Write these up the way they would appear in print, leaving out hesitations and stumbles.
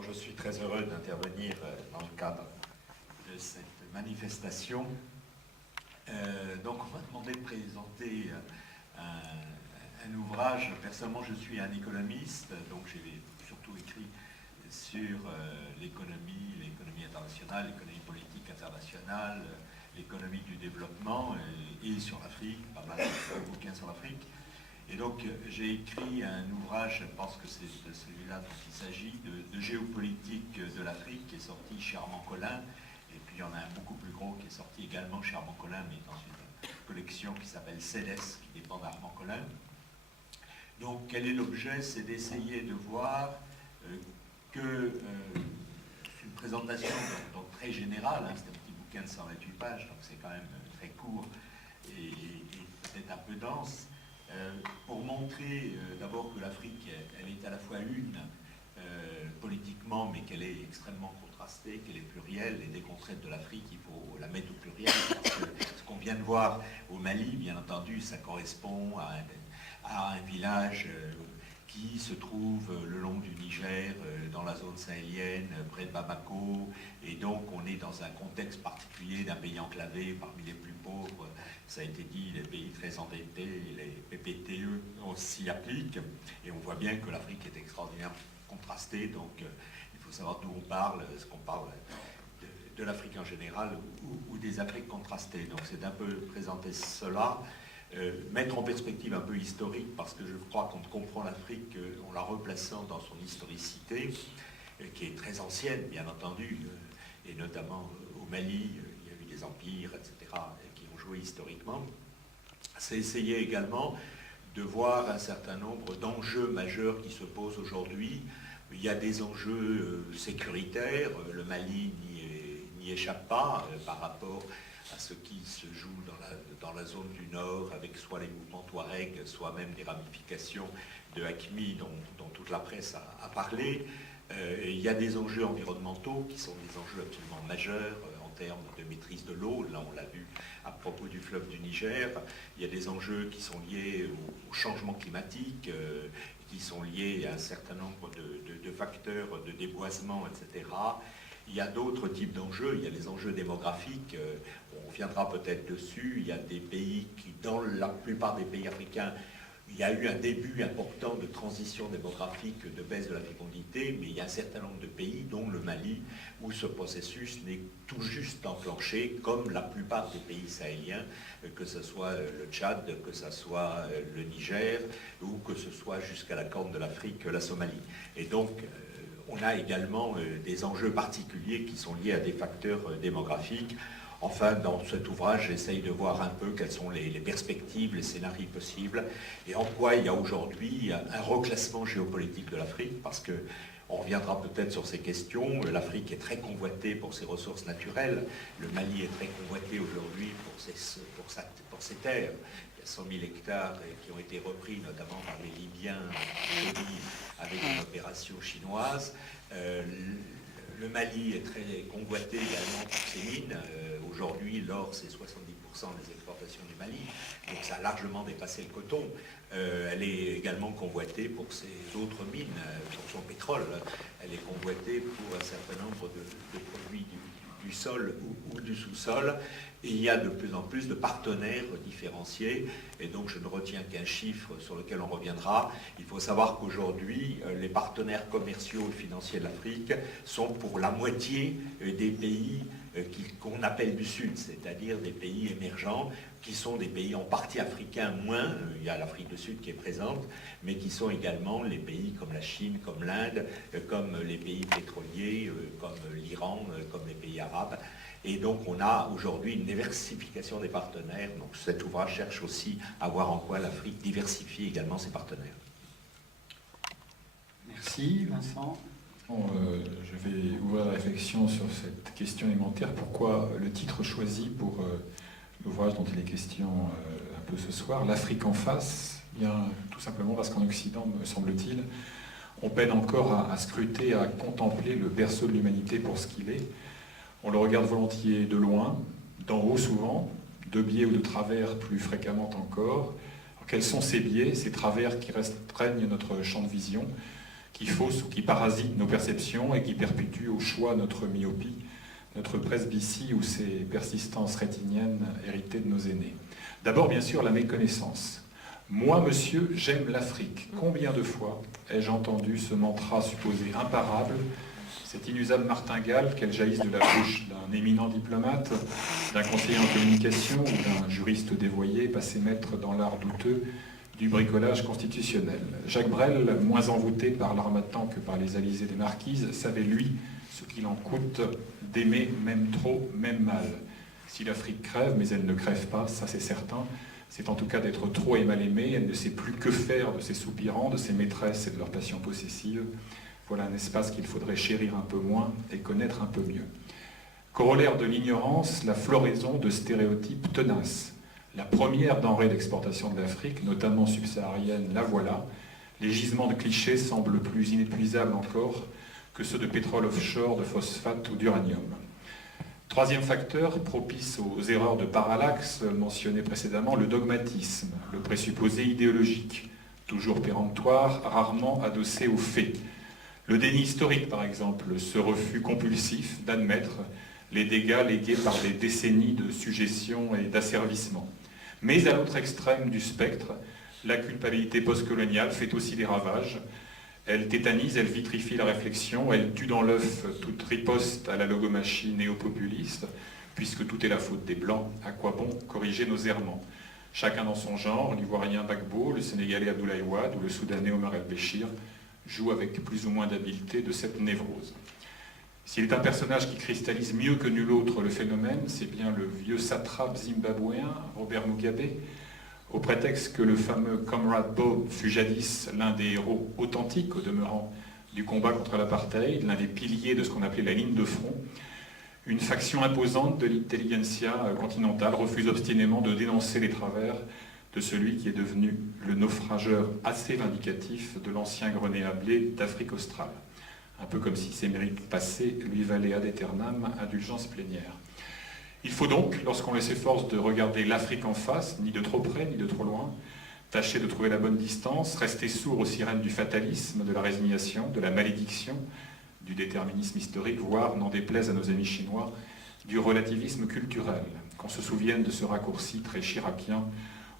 Alors je suis très heureux d'intervenir dans le cadre de cette manifestation. Donc on m'a demandé de présenter un ouvrage. Personnellement je suis un économiste, donc j'ai surtout écrit sur l'économie internationale, l'économie politique internationale, l'économie du développement et sur l'Afrique, pas mal de bouquins sur l'Afrique. Et donc j'ai écrit un ouvrage, je pense que c'est de celui-là dont il s'agit, de géopolitique de l'Afrique, qui est sorti chez Armand Collin. Et puis il y en a un beaucoup plus gros qui est sorti également chez Armand Collin, mais dans une collection qui s'appelle CEDES, qui dépend d'Armand Collin. Donc quel est l'objet? C'est d'essayer de voir que c'est une présentation donc très générale, hein, c'est un petit bouquin de 128 pages, donc c'est quand même très court et peut-être un peu dense. Pour montrer d'abord que l'Afrique, elle est à la fois une politiquement, mais qu'elle est extrêmement contrastée, qu'elle est plurielle, et dès qu'on traite de l'Afrique, il faut la mettre au pluriel, parce que ce qu'on vient de voir au Mali, bien entendu, ça correspond à un village qui se trouve le long du Niger, dans la zone sahélienne, près de Bamako, et donc on est dans un contexte particulier d'un pays enclavé parmi les plus pauvres. Ça a été dit, les pays très endettés, les PPTE s'y appliquent, et on voit bien que l'Afrique est extraordinairement contrastée, donc il faut savoir d'où on parle, est-ce qu'on parle de l'Afrique en général ou des Afriques contrastées. Donc c'est un peu présenter cela, mettre en perspective un peu historique, parce que je crois qu'on comprend l'Afrique en la replaçant dans son historicité, qui est très ancienne, bien entendu, et notamment au Mali, il y a eu des empires, etc., qui ont joué historiquement. C'est essayer également de voir un certain nombre d'enjeux majeurs qui se posent aujourd'hui. Il y a des enjeux sécuritaires, le Mali n'y échappe pas par rapport à ce qui se joue dans la zone du Nord, avec soit les mouvements Touareg, soit même des ramifications de Hakmi dont toute la presse a parlé. Il y a des enjeux environnementaux qui sont des enjeux absolument majeurs en termes de maîtrise de l'eau. Là, on l'a vu à propos du fleuve du Niger. Il y a des enjeux qui sont liés au changement climatique, qui sont liés à un certain nombre de facteurs de déboisement, etc. Il y a d'autres types d'enjeux. Il y a les enjeux démographiques. On reviendra peut-être dessus. Il y a des pays qui, dans la plupart des pays africains, il y a eu un début important de transition démographique, de baisse de la fécondité, mais il y a un certain nombre de pays, dont le Mali, où ce processus n'est tout juste enclenché, comme la plupart des pays sahéliens, que ce soit le Tchad, que ce soit le Niger, ou que ce soit jusqu'à la Corne de l'Afrique, la Somalie. Et donc, on a également des enjeux particuliers qui sont liés à des facteurs démographiques. Enfin, dans cet ouvrage, j'essaye de voir un peu quelles sont les perspectives, les scénarios possibles, et en quoi il y a aujourd'hui un reclassement géopolitique de l'Afrique, parce que on reviendra peut-être sur ces questions. L'Afrique est très convoitée pour ses ressources naturelles. Le Mali est très convoité aujourd'hui pour ses terres. Il y a 100 000 hectares qui ont été repris, notamment par les Libyens, avec une opération chinoise. Le Mali est très convoité également pour ses mines. Aujourd'hui, l'or, c'est 70% des exportations du Mali, donc ça a largement dépassé le coton. Elle est également convoitée pour ses autres mines, pour son pétrole. Elle est convoitée pour un certain nombre de produits du sol ou du sous-sol. Et il y a de plus en plus de partenaires différenciés, et donc je ne retiens qu'un chiffre sur lequel on reviendra. Il faut savoir qu'aujourd'hui, les partenaires commerciaux et financiers de l'Afrique sont pour la moitié des pays qu'on appelle du Sud, c'est-à-dire des pays émergents, qui sont des pays en partie africains moins, il y a l'Afrique du Sud qui est présente, mais qui sont également les pays comme la Chine, comme l'Inde, comme les pays pétroliers, comme l'Iran, comme les pays arabes. Et donc on a aujourd'hui une diversification des partenaires. Donc cet ouvrage cherche aussi à voir en quoi l'Afrique diversifie également ses partenaires. Merci Vincent. Je vais ouvrir la réflexion sur cette question élémentaire. Pourquoi le titre choisi pour l'ouvrage dont il est question un peu ce soir, l'Afrique en face? Bien, tout simplement parce qu'en Occident, me semble-t-il, on peine encore à scruter, à contempler le berceau de l'humanité pour ce qu'il est. On le regarde volontiers de loin, d'en haut souvent, de biais ou de travers plus fréquemment encore. Alors, quels sont ces biais, ces travers qui restreignent notre champ de vision, qui fausse ou qui parasite nos perceptions et qui perpétue au choix notre myopie, notre presbytie ou ces persistances rétiniennes héritées de nos aînés. D'abord, bien sûr, la méconnaissance. Moi, monsieur, j'aime l'Afrique. Combien de fois ai-je entendu ce mantra supposé imparable, cette inusable martingale, qu'elle jaillisse de la bouche d'un éminent diplomate, d'un conseiller en communication ou d'un juriste dévoyé, passé maître dans l'art douteux du bricolage constitutionnel. Jacques Brel, moins envoûté par l'armatan que par les alizés des marquises, savait, lui, ce qu'il en coûte d'aimer même trop, même mal. Si l'Afrique crève, mais elle ne crève pas, ça c'est certain, c'est en tout cas d'être trop et mal aimée, elle ne sait plus que faire de ses soupirants, de ses maîtresses et de leurs passions possessives. Voilà un espace qu'il faudrait chérir un peu moins et connaître un peu mieux. Corollaire de l'ignorance, la floraison de stéréotypes tenaces. La première denrée d'exportation de l'Afrique, notamment subsaharienne, la voilà. Les gisements de clichés semblent plus inépuisables encore que ceux de pétrole offshore, de phosphate ou d'uranium. Troisième facteur, propice aux erreurs de parallaxe mentionnées précédemment, le dogmatisme, le présupposé idéologique, toujours péremptoire, rarement adossé aux faits. Le déni historique, par exemple, ce refus compulsif d'admettre les dégâts légués par des décennies de suggestion et d'asservissement. Mais à l'autre extrême du spectre, la culpabilité postcoloniale fait aussi des ravages. Elle tétanise, elle vitrifie la réflexion, elle tue dans l'œuf toute riposte à la logomachie néo-populiste, puisque tout est la faute des Blancs, à quoi bon corriger nos errements? Chacun dans son genre, l'Ivoirien Gbagbo, le Sénégalais Abdoulaye Wade ou le Soudanais Omar el-Béchir joue avec plus ou moins d'habileté de cette névrose. S'il est un personnage qui cristallise mieux que nul autre le phénomène, c'est bien le vieux satrape zimbabwéen Robert Mugabe, au prétexte que le fameux Comrade Bob fut jadis l'un des héros authentiques, au demeurant, du combat contre l'apartheid, l'un des piliers de ce qu'on appelait la ligne de front. Une faction imposante de l'intelligentsia continentale refuse obstinément de dénoncer les travers de celui qui est devenu le naufrageur assez vindicatif de l'ancien grenet à blé d'Afrique australe. Un peu comme si ses mérites passés lui valaient ad aeternam indulgence plénière. Il faut donc, lorsqu'on s'efforce de regarder l'Afrique en face, ni de trop près, ni de trop loin, tâcher de trouver la bonne distance, rester sourd aux sirènes du fatalisme, de la résignation, de la malédiction, du déterminisme historique, voire, n'en déplaise à nos amis chinois, du relativisme culturel. Qu'on se souvienne de ce raccourci très chiracien.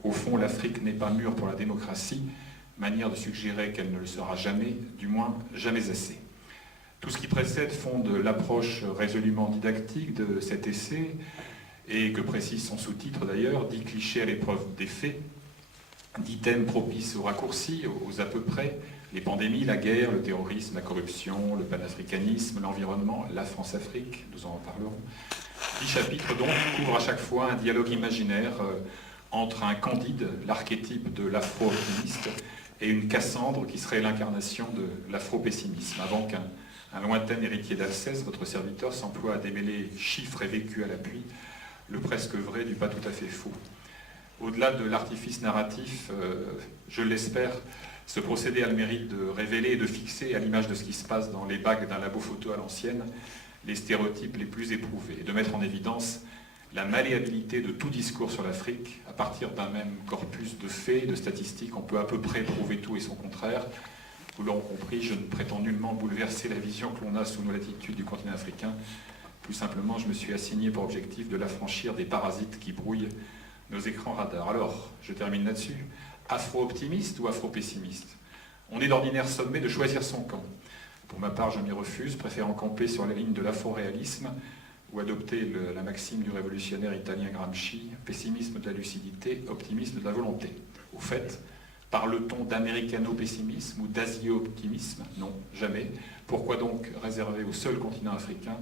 Au fond, l'Afrique n'est pas mûre pour la démocratie, manière de suggérer qu'elle ne le sera jamais, du moins jamais assez. Tout ce qui précède fonde l'approche résolument didactique de cet essai, et que précise son sous-titre d'ailleurs, 10 clichés à l'épreuve des faits, 10 thèmes propices aux raccourcis, aux à peu près, les pandémies, la guerre, le terrorisme, la corruption, le panafricanisme, l'environnement, la France-Afrique, nous en reparlerons. 10 chapitres donc couvrent à chaque fois un dialogue imaginaire entre un Candide, l'archétype de l'afro-optimiste, et une Cassandre qui serait l'incarnation de l'afro-pessimisme, avant qu'un lointain héritier d'Alceste, votre serviteur, s'emploie à démêler chiffres et vécus à l'appui, le presque vrai du pas tout à fait faux. Au-delà de l'artifice narratif, je l'espère, ce procédé a le mérite de révéler et de fixer, à l'image de ce qui se passe dans les bacs d'un labo photo à l'ancienne, les stéréotypes les plus éprouvés, et de mettre en évidence la malléabilité de tout discours sur l'Afrique. À partir d'un même corpus de faits, de statistiques, on peut à peu près prouver tout et son contraire. Vous l'aurez compris, je ne prétends nullement bouleverser la vision que l'on a sous nos latitudes du continent africain. Plus simplement, je me suis assigné pour objectif de l'affranchir des parasites qui brouillent nos écrans radars. Alors, je termine là-dessus. Afro-optimiste ou afro-pessimiste? On est d'ordinaire sommé de choisir son camp. Pour ma part, je m'y refuse, préférant camper sur la ligne de l'afro-réalisme ou adopter la maxime du révolutionnaire italien Gramsci, pessimisme de la lucidité, optimisme de la volonté. Au fait, parle-t-on d'américano-pessimisme ou d'asio-optimisme? Non, jamais. Pourquoi donc réserver au seul continent africain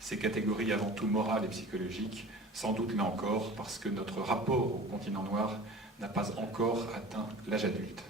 ces catégories avant tout morales et psychologiques? Sans doute là encore, parce que notre rapport au continent noir n'a pas encore atteint l'âge adulte.